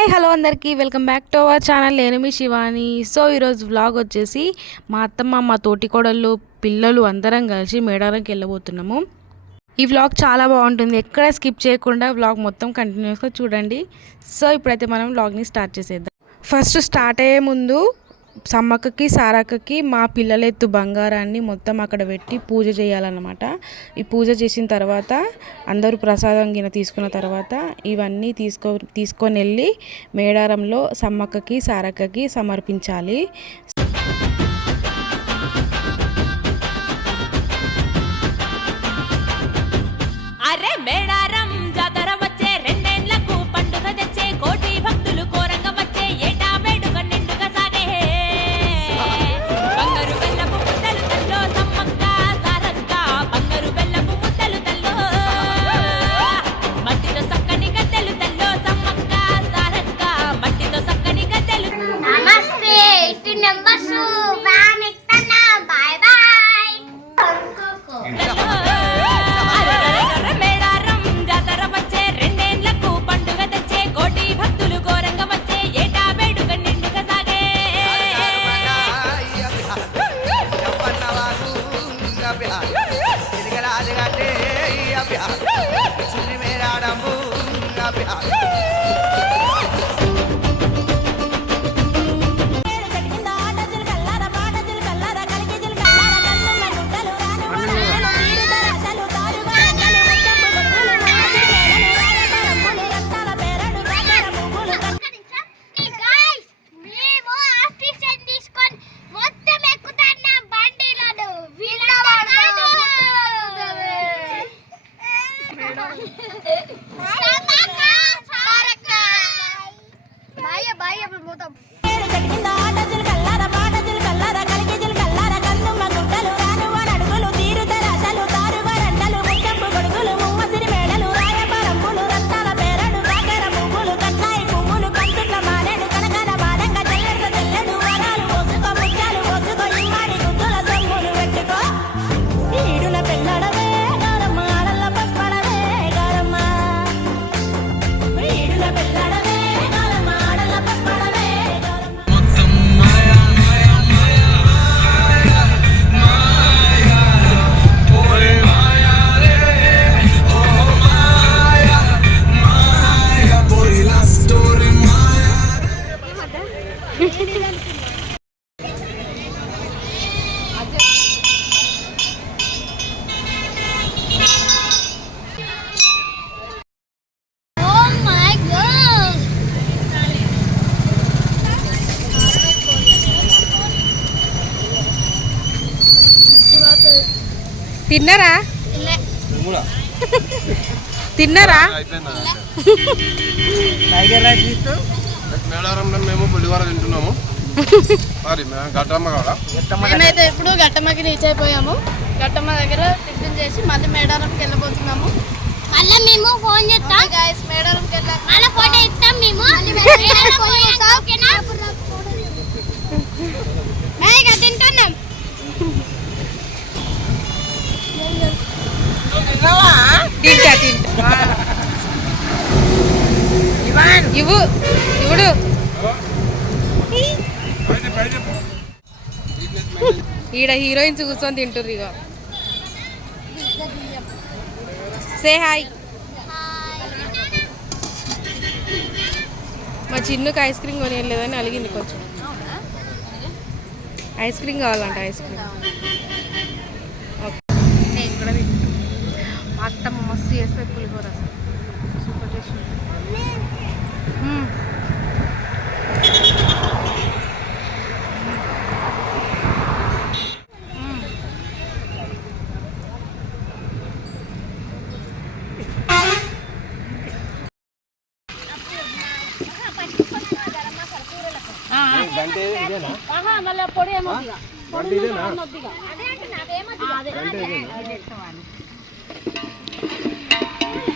Hi hello అందరికీ welcome back to our channel. నేను మీ Shivani. So ఈరోజు వ్లాగ్ వచ్చేసి మా అత్తమ్మ, మా తోటి కోడళ్ళు, పిల్లలు అందరం కలిసి మేడారంకి వెళ్ళబోతున్నాము. ఈ వ్లాగ్ చాలా బాగుంటుంది, ఎక్కడ స్కిప్ చేయకుండా వ్లాగ్ మొత్తం కంటిన్యూస్గా చూడండి. సో ఇప్పుడైతే మనం వ్లాగ్ని స్టార్ట్ చేసేద్దాం. ఫస్ట్ స్టార్ట్ అయ్యే ముందు సమ్మక్కకి సారక్కకి మా పిల్లలెత్తు బంగారాన్ని మొత్తం అక్కడ పెట్టి పూజ చేయాలన్నమాట. ఈ పూజ చేసిన తర్వాత అందరూ ప్రసాదం గిన తీసుకున్న తర్వాత ఇవన్నీ తీసుకొని వెళ్ళి మేడారంలో సమ్మక్కకి సారక్కకి సమర్పించాలి. అరే మేడారం జాతర వచ్చే రెండేళ్లకు పండుగ తెచ్చే కోటి భక్తులు కోరంగ వచ్చే ఏటా వేడుక నిండుగా సాగే. బంగారు బెల్లపు ముద్దలు తల్లో సమ్మక్క సారక్క, బంగారు బెల్లపు ముద్దలు తల్లో మట్టితో సక్కని గద్దెలు తల్లో సమ్మక్క సారక్క, మట్టితో సక్కని గద్దెలు. నమస్తే ఇటు నెంబర్స్ వ్యాన్ ఎక్కనా బాయ్ బాయ్. మేడారం జాతర వచ్చే రెండేళ్లకు పండుగ తెచ్చే కోటి భక్తులు కోరంగ వచ్చే ఏటా వేడుక నిండుగా సాగే. తిన్నారా? తిన్నారా? మేడారంలో మేము పులిహోర తింటున్నాము. మేమైతే ఇప్పుడు గట్టమ్మకి రీచ్ అయిపోయాము. గట్టమ్మ దగ్గర టిఫిన్ చేసి మళ్ళీ మేడారంకి వెళ్ళబోతున్నాము. మళ్ళీ మేము ఫోన్ చేస్తాం గైస్, మేడారంకి వెళ్ళాక మళ్ళీ ఫోటో ఇస్తాం మేము. తింటున్నాం. ఇవుడు ఈడ హీరోయిన్స్ కూర్చొని తింటుర్రు. ఇక సే హాయ్. మా చిన్నుకి ఐస్ క్రీమ్ కొనియలేదని అలిగింది కొంచెం. ఐస్ క్రీమ్ కావాలంట. ఐస్ క్రీమ్ నేను కూడా మా అత్తమ్మ మస్తు చేస్తే pulihora super taste.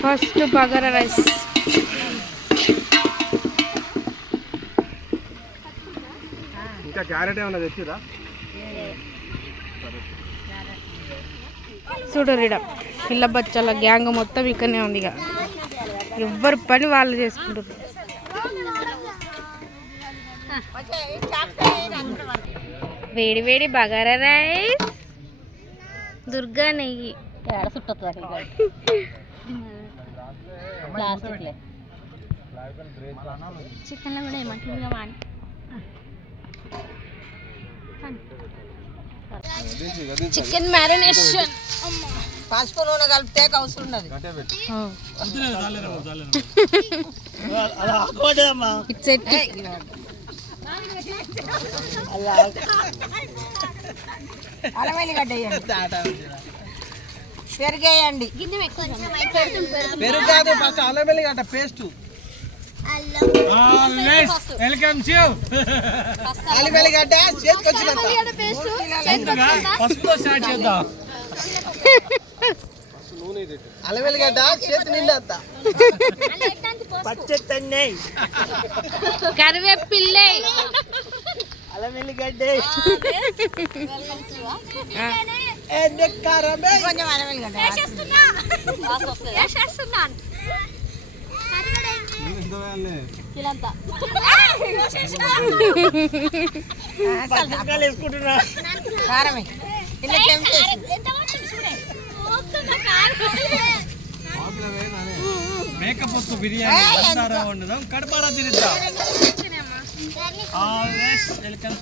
First bagara rice. ఇంకా క్యారెట్ ఏమన్నా తెచ్చిరా? చూడరిడ పిల్ల బచ్చల గ్యాంగ్ మొత్తం ఇక్కడనే ఉంది. ఇక ఎవరి పని వాళ్ళు చేసుకుంటారు. వేడి వేడి బగారా రైస్, దుర్గా నెయ్యి. చికెన్లో కూడా ఏమంటుంది వాణి చికెన్ మ్యారినేషన్. పసుపు నూనె కలిపితే అవసరం ఉన్నది. అల్లం వెల్లిగడ్డ వేయండి, పెరిగేయండి. పెరుగు కాదు, ఫస్ట్ అల్లం వెల్లిగడ్డ పేస్ట్. వెల్కమ్ అల్లం వెల్లిగడ్డ చేతికి వచ్చినంత పసుపుతో స్టార్ట్ చేద్దాం. అల్లం వెల్లిగడ్డ చేతి నిండంత పచ్చెత్తన్నే కరివేపిల్లే, అల్లం వెల్లిగడ్డ కారమే కొంచెం అల్లం వెల్లిగడ్డ వేసుకుంటున్నా. కారమే ఇలా చెంచేసి మేకపోతు బిర్యానీ బండారా వండుదాం, కడపారా తినిద్దాం. వెల్కమ్.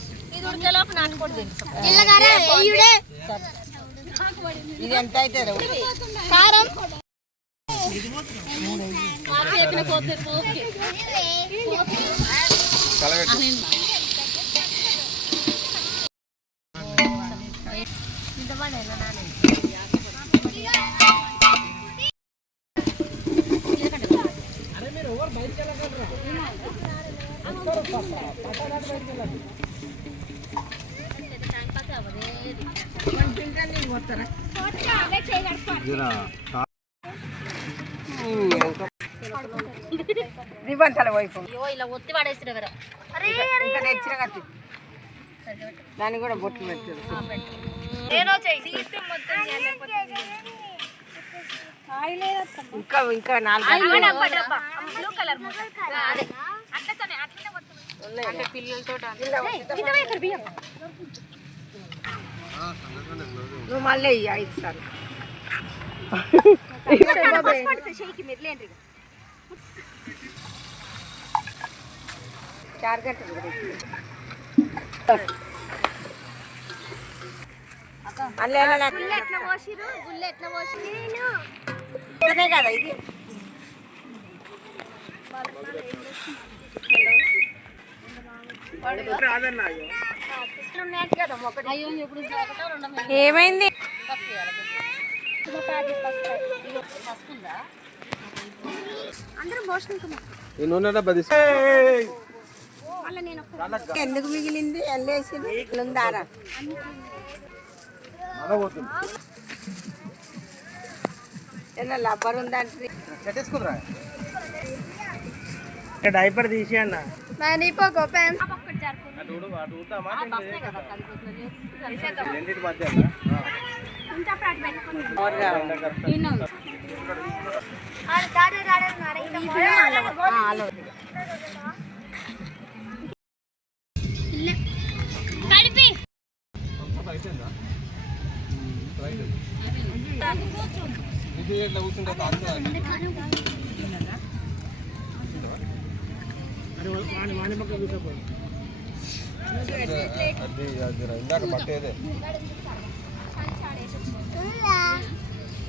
ఇది ఎంత అయితే కారం దిబంతల వైపు ఇలా ఒత్తి పడేసిన ఇంకా తెచ్చిన కత్తి దాన్ని కూడా బొట్లు పెట్టారు. ఇంకా ఇంకా 4 నువ్వు మళ్ళీ 5 సార్లు 4 గంటలు అల్లే కదా ఇది. ఏమైంది? ఎందుకు మిగిలింది? ఎల్లేసింది ఉందారా? లబ్బర్ ఉందంటే డైపర్ తీసి అన్న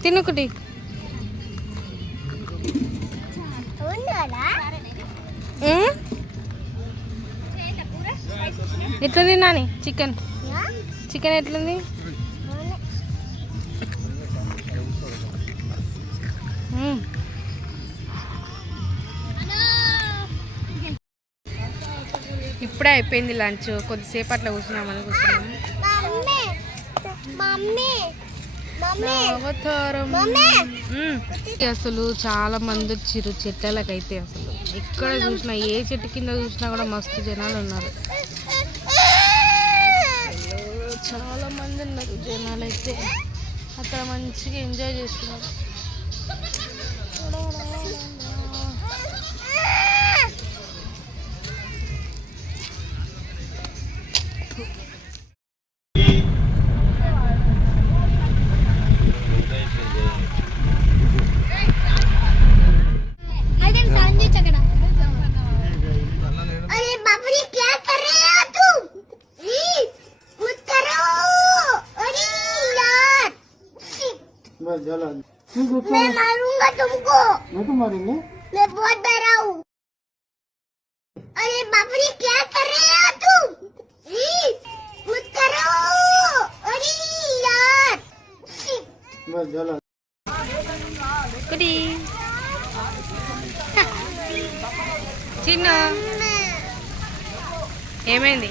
తినుకుటి ఎట్లుంది నాని? చికెన్ చికెన్ ఎట్లుంది? ఇప్పుడే అయిపోయింది లంచ్. కొద్దిసేపు అట్లా కూర్చున్నామని కూర్చున్నాము. అసలు చాలా మంది వచ్చిర్రు చెట్లకైతే. అసలు ఎక్కడ చూసినా, ఏ చెట్టు కింద చూసినా కూడా మస్తు జనాలు ఉన్నారు. చాలా మంది ఉన్నారు జనాలు అయితే. అక్కడ మంచిగా ఎంజాయ్ చేస్తున్నారు. मैं मारूंगा तुमको। मैं तो मारूंगा। मैं बहुत डरा हूँ। अरे बाप रे क्या कर रहे हो तुम? मत करो। अरे यार। बस चलो। కుడి చిన్న ఏమైంది?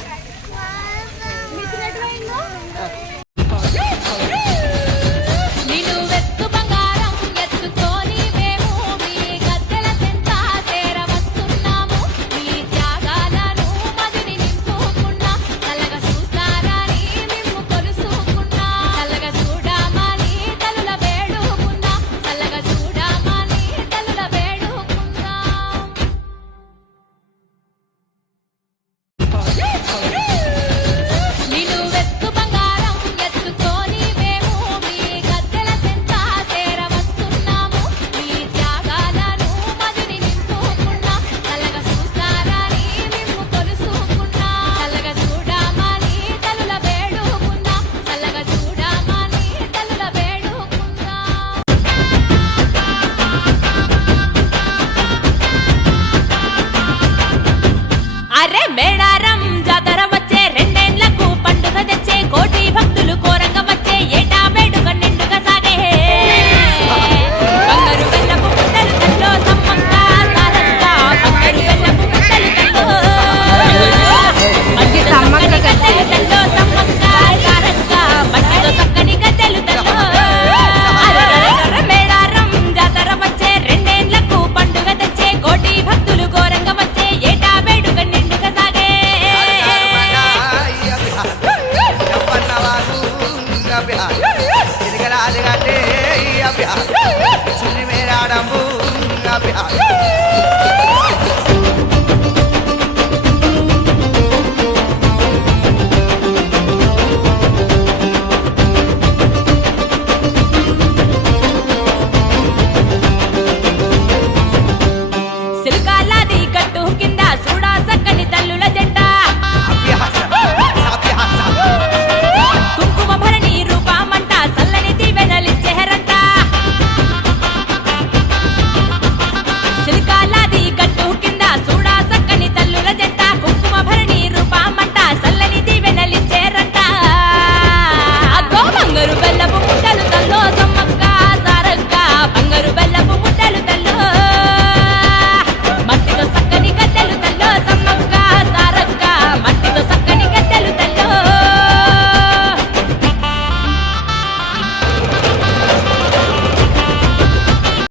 నిన్ను వెత్తు బంగారం ఎత్తుకొని మేము మీ గద్దెల సెంత చేర వస్తున్నాము. మీ త్యాగాలను మదిని నింపుకున్నా చల్లగా చూస్తారని మిమ్ము కొలుసుకున్నా. చల్లగా చూడమని తలుల వేడుకున్నా. చల్లగా చూడమని తలుల వేడుకున్నా. నిన్ను వెత్తు బంగారం ఎత్తుకొని మేము మీ గద్దెల సెంత చేర వస్తున్నాము. మీ త్యాగాలను మదిని నింపుకున్నా చల్లగా చూస్తారని మిమ్ము కొలుసుకున్నా. చల్లగా చూడమని తలుల వేడుకున్నా. చల్లగా చూడమని తలుల వేడుకున్నా. అరే మేడారం జాతర వచ్చే రెండేండ్లకు పండుగ తెచ్చే కోటి భక్తులు కోరంగ వచ్చే ఏటా వేడుక నిండుగా సాగే. బంగారు బెల్లపు ముద్దలు తల్లో సమ్మంగా సారంగా. బంగారు బెల్లపు ముద్దలు తల్లో మట్టితో సక్కని గద్దెలు తల్లో సమ్మంగా సారంగా. మట్టితో సక్కని గద్దెలు తల్లో. అరెరెరెరె మేడారం జాతర వచ్చే రెండేండ్లకు పండుగ తెచ్చే కోటి భక్తులు కోరంగ వచ్చే ఏటా వేడుక నిండుగా సాగే. సిల్కాలాది కట్టు కింద చూడా సక్కని తల్లుల జంట. కుంకుమ భరణి రూపమంట చల్లని దీవెనలిచ్చేరంట. సిల్కాలాది కట్టు కింద చూడా సక్కని తల్లుల జంట. కుంకుమ భరణి రూపమంట చల్లని దీవెనలిచ్చేరంట. అగ్గో బంగారు